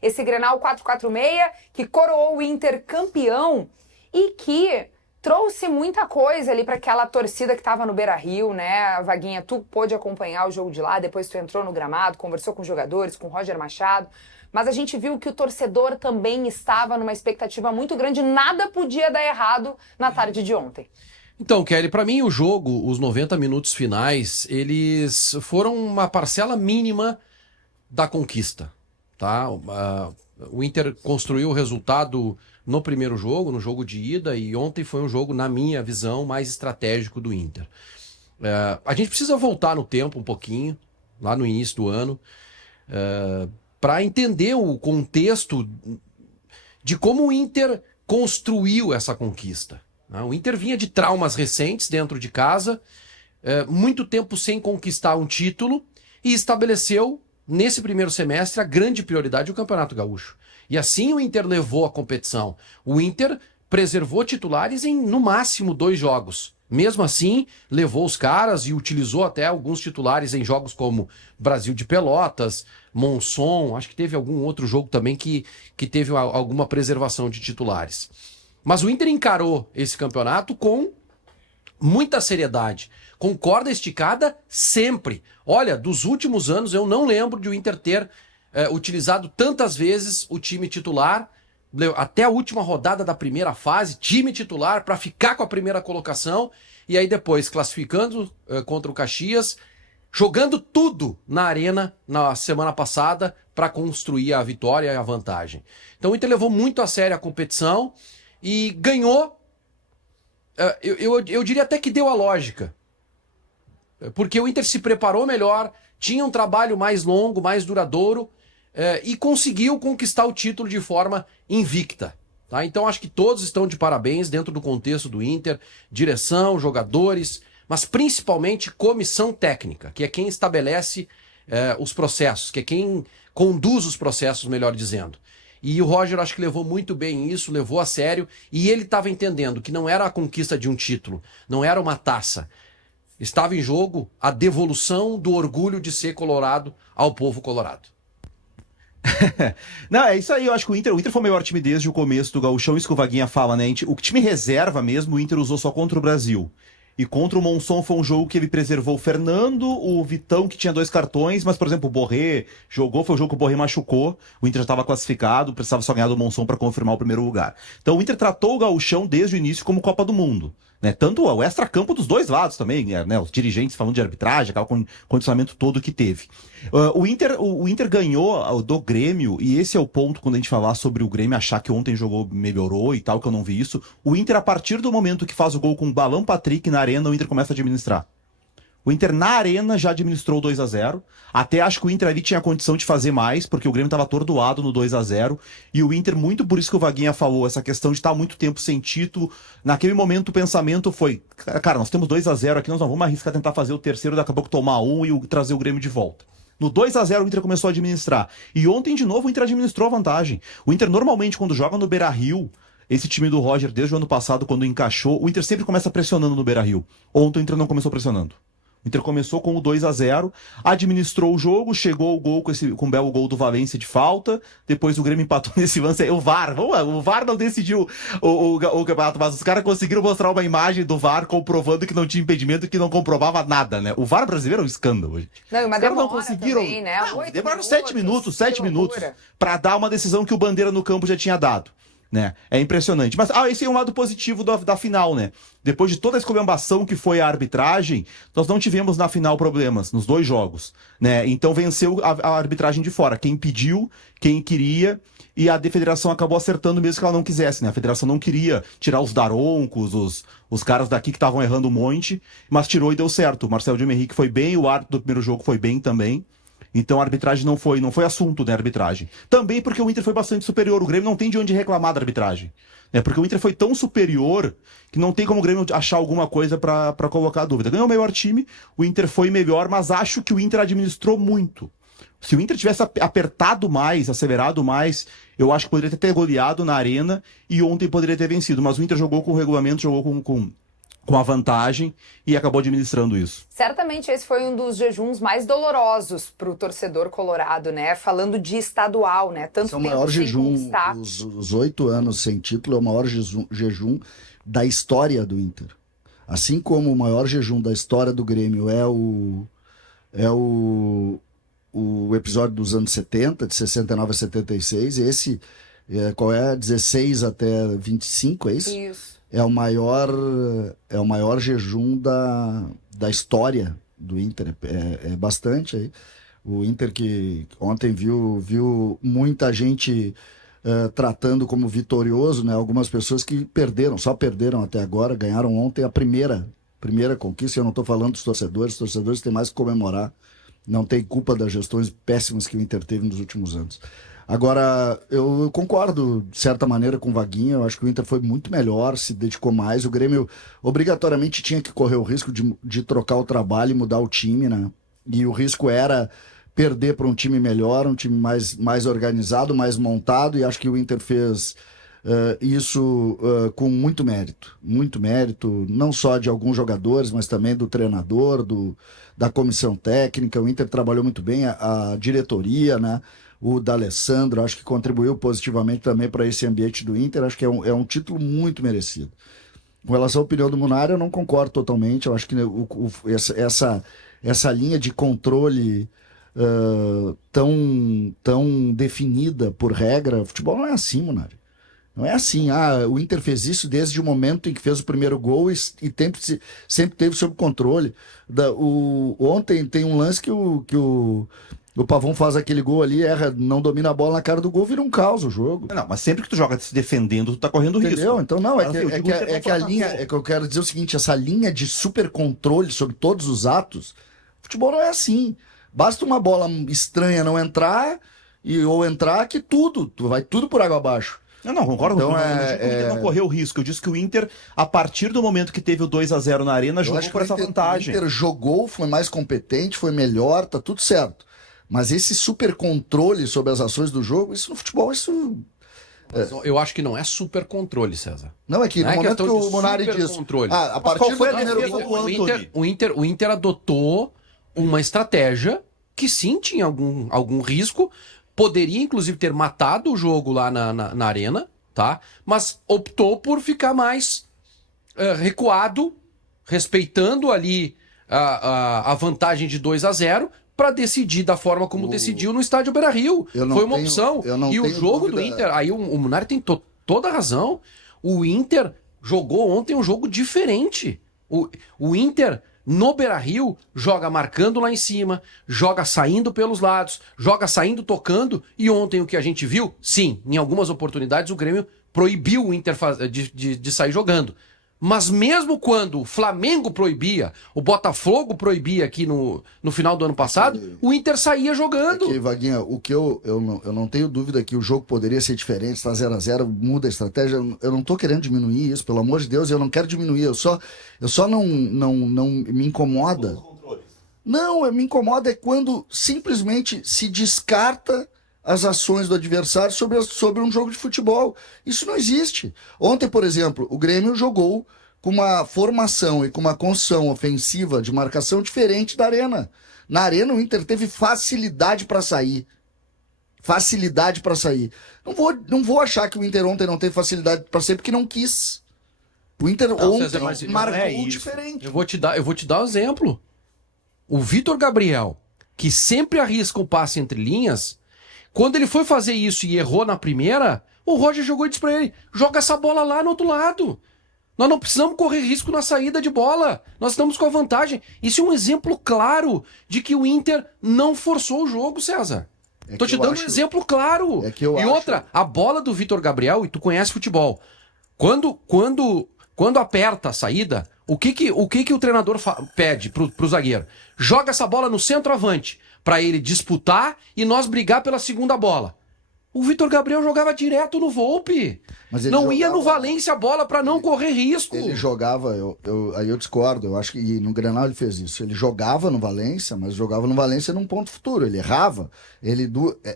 Esse Grenal 4-4-6 que coroou o Inter campeão e que trouxe muita coisa ali para aquela torcida que estava no Beira-Rio, né? Vaguinha, tu pôde acompanhar o jogo de lá, depois tu entrou no gramado, conversou com os jogadores, com o Roger Machado, mas a gente viu que o torcedor também estava numa expectativa muito grande, nada podia dar errado na tarde de ontem. Então, Kelly, para mim o jogo, os 90 minutos finais, eles foram uma parcela mínima da conquista, tá? O Inter construiu o resultado no primeiro jogo, no jogo de ida, e ontem foi um jogo, na minha visão, mais estratégico do Inter. A gente precisa voltar no tempo um pouquinho, lá no início do ano, para entender o contexto de como o Inter construiu essa conquista. O Inter vinha de traumas recentes dentro de casa, muito tempo sem conquistar um título, e estabeleceu, nesse primeiro semestre, a grande prioridade do Campeonato Gaúcho. E assim o Inter levou a competição. O Inter preservou titulares em, no máximo, 2 jogos. Mesmo assim, levou os caras e utilizou até alguns titulares em jogos como Brasil de Pelotas, Monson, acho que teve algum outro jogo também que teve alguma preservação de titulares. Mas o Inter encarou esse campeonato com muita seriedade, com corda esticada sempre. Olha, dos últimos anos eu não lembro de o Inter ter utilizado tantas vezes o time titular, até a última rodada da primeira fase, time titular para ficar com a primeira colocação, e aí depois classificando contra o Caxias, jogando tudo na arena na semana passada para construir a vitória e a vantagem. Então o Inter levou muito a sério a competição e ganhou, eu diria até que deu a lógica, porque o Inter se preparou melhor, tinha um trabalho mais longo, mais duradouro, e conseguiu conquistar o título de forma invicta. Tá? Então acho que todos estão de parabéns dentro do contexto do Inter, direção, jogadores, mas principalmente comissão técnica, que é quem estabelece os processos, que é quem conduz os processos, melhor dizendo. E o Roger acho que levou muito bem isso, levou a sério, e ele estava entendendo que não era a conquista de um título, não era uma taça. Estava em jogo a devolução do orgulho de ser colorado ao povo colorado. Não, é isso aí, eu acho que o Inter foi o maior time desde o começo do Gauchão, isso que o Vaguinha fala, né? O time reserva mesmo, o Inter usou só contra o Brasil. E contra o Monson foi um jogo que ele preservou o Fernando, o Vitão, que tinha 2 cartões, mas, por exemplo, o Borré jogou, foi um jogo que o Borré machucou, o Inter já estava classificado, precisava só ganhar do Monson para confirmar o primeiro lugar. Então o Inter tratou o Gauchão desde o início como Copa do Mundo. Né? Tanto o extra-campo dos dois lados também, né? Os dirigentes falando de arbitragem, aquele condicionamento todo que teve. O Inter ganhou do Grêmio, e esse é o ponto quando a gente falar sobre o Grêmio achar que ontem jogou, melhorou e tal, que eu não vi isso. O Inter, a partir do momento que faz o gol com o Balão Patrick na arena, o Inter começa a administrar. O Inter na arena já administrou 2-0. Até acho que o Inter ali tinha condição de fazer mais, porque o Grêmio estava atordoado no 2-0. E o Inter, muito por isso que o Vaguinha falou, essa questão de estar muito tempo sem título. Naquele momento o pensamento foi, cara, nós temos 2-0 aqui, nós não vamos arriscar tentar fazer o terceiro, daqui a pouco tomar um e trazer o Grêmio de volta. No 2-0 o Inter começou a administrar. E ontem, de novo, o Inter administrou a vantagem. O Inter normalmente, quando joga no Beira-Rio, esse time do Roger, desde o ano passado, quando encaixou, o Inter sempre começa pressionando no Beira-Rio. Ontem o Inter não começou pressionando. O Inter começou com o 2-0, administrou o jogo, chegou o gol com o belo gol do Valência de falta, depois o Grêmio empatou nesse lance. O VAR não decidiu o campeonato, mas os caras conseguiram mostrar uma imagem do VAR comprovando que não tinha impedimento, que não comprovava nada, né? O VAR brasileiro é um escândalo, gente. Não, mas os caras não conseguiram. Também, né? Demoraram 7 minutos para dar uma decisão que o Bandeira no campo já tinha dado. Né? É impressionante. Mas esse é um lado positivo da final, né? Depois de toda a esculhambação que foi a arbitragem, nós não tivemos na final problemas, nos 2 jogos, né? Então venceu a arbitragem de fora. Quem pediu, quem queria, e a federação acabou acertando mesmo que ela não quisesse, né? A federação não queria tirar os daroncos, os caras daqui que estavam errando um monte, mas tirou e deu certo. O Marcelo Dilma Henrique foi bem, o árbitro do primeiro jogo foi bem também. Então a arbitragem não foi assunto, né, arbitragem. Também porque o Inter foi bastante superior. O Grêmio não tem de onde reclamar da arbitragem. Né, porque o Inter foi tão superior que não tem como o Grêmio achar alguma coisa para colocar a dúvida. Ganhou o melhor time, o Inter foi melhor, mas acho que o Inter administrou muito. Se o Inter tivesse apertado mais, acelerado mais, eu acho que poderia ter goleado na arena e ontem poderia ter vencido. Mas o Inter jogou com o regulamento, jogou com com a vantagem e acabou administrando isso. Certamente esse foi um dos jejuns mais dolorosos para o torcedor colorado, né? Falando de estadual, né? Tanto Esse é o tempo maior sem jejum, conquistar. os 8 anos sem título é o maior jejum da história do Inter. Assim como o maior jejum da história do Grêmio é o episódio dos anos 70, de 69 a 76, esse, qual é? 16 até 25, é isso? Isso. É o maior jejum da história do Inter. É bastante aí. O Inter que ontem viu muita gente tratando como vitorioso, né? Algumas pessoas que só perderam até agora, ganharam ontem a primeira conquista. Eu não estou falando dos torcedores, os torcedores têm mais que comemorar. Não tem culpa das gestões péssimas que o Inter teve nos últimos anos. Agora, eu concordo, de certa maneira, com o Vaguinha. Eu acho que o Inter foi muito melhor, se dedicou mais. O Grêmio, obrigatoriamente, tinha que correr o risco de trocar o trabalho e mudar o time, né? E o risco era perder para um time melhor, um time mais organizado, mais montado. E acho que o Inter fez isso com muito mérito, não só de alguns jogadores, mas também do treinador, da comissão técnica. O Inter trabalhou muito bem, a diretoria, né? O D'Alessandro, acho que contribuiu positivamente também para esse ambiente do Inter. Acho que é um título muito merecido. Com relação à opinião do Munari, eu não concordo totalmente. Eu acho que essa linha de controle tão definida por regra, futebol não é assim, Munari. Não é assim, o Inter fez isso desde o momento em que fez o primeiro gol e sempre teve sob controle. Ontem tem um lance que o Pavão faz aquele gol ali, erra, não domina a bola na cara do gol, vira um caos o jogo. Não, mas sempre que tu joga se defendendo, tu tá correndo Entendeu? risco. Então não, é que a linha, é que eu quero dizer o seguinte, essa linha de super controle sobre todos os atos, futebol não é assim. Basta uma bola estranha não entrar, ou entrar que vai tudo por água abaixo. Não, concordo. Então, não digo que o Inter não correu o risco. Eu disse que o Inter, a partir do momento que teve o 2-0 na Arena, jogou por essa vantagem. O Inter jogou, foi mais competente, foi melhor, tá tudo certo. Mas esse super controle sobre as ações do jogo, isso no futebol, isso... Eu acho que não é super controle, César. Não, é que no momento que o Munari diz... Controle. A partir do primeiro gol... O Inter adotou uma estratégia que sim tinha algum risco, poderia inclusive ter matado o jogo lá na Arena, tá? Mas optou por ficar mais recuado, respeitando ali a vantagem de 2-0, para decidir da forma como decidiu no estádio Beira-Rio. Foi uma opção. E o jogo do Inter, aí o Munari tem toda a razão. O Inter jogou ontem um jogo diferente. O Inter, no Beira-Rio, joga marcando lá em cima, joga saindo pelos lados, joga saindo tocando. E ontem o que a gente viu, sim, em algumas oportunidades o Grêmio proibiu o Inter de sair jogando. Mas mesmo quando o Flamengo proibia, o Botafogo proibia aqui no final do ano passado, o Inter saía jogando. Vaguinha, o que eu não tenho dúvida que o jogo poderia ser diferente, está 0-0, muda a estratégia. Eu não estou querendo diminuir isso, pelo amor de Deus, eu não quero diminuir. Eu só não me incomoda. Não, me incomoda é quando simplesmente se descarta as ações do adversário sobre um jogo de futebol. Isso não existe. Ontem, por exemplo, o Grêmio jogou com uma formação e com uma construção ofensiva de marcação diferente da Arena. Na Arena, o Inter teve facilidade para sair. Facilidade para sair. Não vou achar que o Inter ontem não teve facilidade para sair porque não quis. O Inter ontem marcou diferente. Eu vou te dar um exemplo. O Vitor Gabriel, que sempre arrisca um passe entre linhas, quando ele foi fazer isso e errou na primeira, o Roger jogou e disse pra ele, joga essa bola lá no outro lado. Nós não precisamos correr risco na saída de bola. Nós estamos com a vantagem. Isso é um exemplo claro de que o Inter não forçou o jogo, César. Tô te dando um exemplo claro. Outra, a bola do Vitor Gabriel, e tu conhece futebol, quando aperta a saída, o que o treinador pede pro zagueiro? Joga essa bola no centroavante, para ele disputar e nós brigar pela segunda bola. O Vitor Gabriel jogava direto no Volpe. Mas ele Não ia jogava- no Valência a bola para não correr risco. Ele jogava, aí eu discordo, eu acho que e no Grenal ele fez isso. Ele jogava no Valência, mas jogava no Valência num ponto futuro. Ele errava,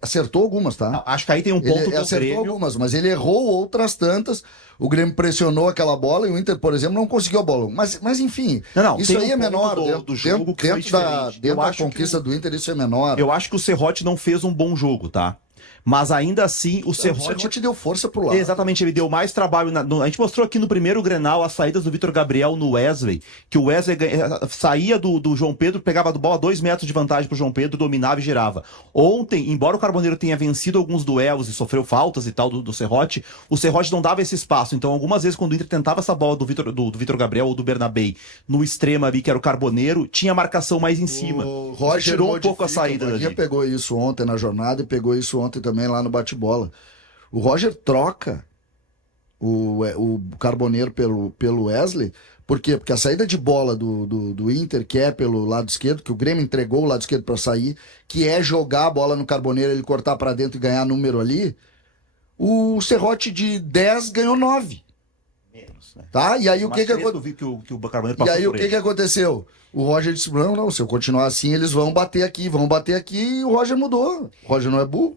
acertou algumas, tá? Acho que aí tem um ponto Ele do acertou Grêmio. algumas, mas ele errou outras tantas. O Grêmio pressionou aquela bola e o Inter, por exemplo, não conseguiu a bola. Mas enfim, Não, isso tem aí um é menor. ponto do jogo que foi Dentro da, diferente. dentro Eu da acho que conquista do Inter, isso é menor. Eu acho que o Serrote não fez um bom jogo, tá? Mas ainda assim, o O Serrote... Serrote deu força pro lado. Exatamente, ele deu mais trabalho. A gente mostrou aqui no primeiro Grenal as saídas do Vitor Gabriel no Wesley, que o Wesley saía do João Pedro, pegava a bola 2 metros de vantagem pro João Pedro, dominava e girava. Ontem, embora o Carboneiro tenha vencido alguns duelos e sofreu faltas e tal do Serrote, o Serrote não dava esse espaço. Então, algumas vezes, quando o Inter tentava essa bola do Vitor Gabriel ou do Bernabei no extremo ali, que era o Carboneiro, tinha marcação mais em cima. O Roger Tirou um pouco a modifica, saída o Varginha dali. pegou isso ontem na jornada e pegou isso ontem também lá no bate-bola. O Roger troca o Carboneiro pelo Wesley. Por quê? Porque a saída de bola do Inter, que é pelo lado esquerdo, que o Grêmio entregou o lado esquerdo para sair, que é jogar a bola no Carboneiro, ele cortar para dentro e ganhar número ali, o Serrote de 10 ganhou 9. Menos, né? Tá? E aí o Mas que que três aconteceu? que o Carboneiro E passou aí o por que ele. que aconteceu? O Roger disse, não, se eu continuar assim, eles vão bater aqui, e o Roger mudou. O Roger não é burro.